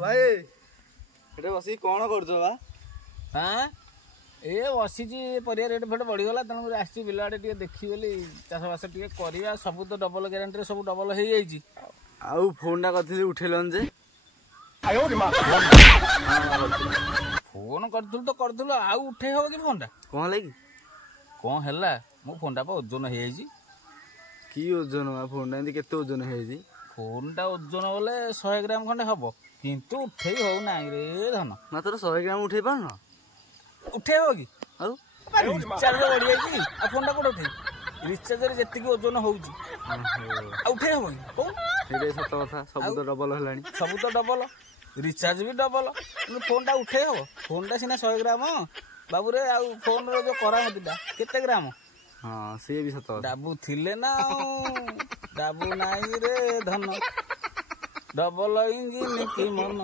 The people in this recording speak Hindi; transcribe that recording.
भाई एटे बसी कौन करछ बा? हाँ ए बसी परिया रेट फेट बढ़ीगला तेणुक आसी बिल आड़े टे देखी बोली चाषबास टे करवा सब तो डबल ग्यारंटी सब डबल हो जाइए। आउ फोन टा करथिली उठेलन जे फोन करथुल तो करथुल आउ उठे हो कि फोन टा कौन लगी कौन हैला मो फोन टा ओजन हो जाइए। की ओजन बा फोन टा केते ओजन हो जाइए? फोन टा ओजन बोले 100 ग्राम खंडे हम किंतु उठे हो ना रे धन मात्र 100 ग्राम उठे पार ना उठे हो कि आउ रिचार्ज बढ़ी जाइए आ फोन टा कोड उठे रिचार्ज रे जेतिकी ओजन होउची उठे हो कि कौन एटे सत कथा सब तो डबल हलानी सब तो डबल रिचार्ज भी डबल फोन टा उठे हो फोन टा सिना 100 ग्राम बाबू रे आउ फोन रो जो करामतीटा केते ग्राम हाँ सी भी सत कथा डाबू थिले ना डाबू नाई रे धन डबल इंजिन की मन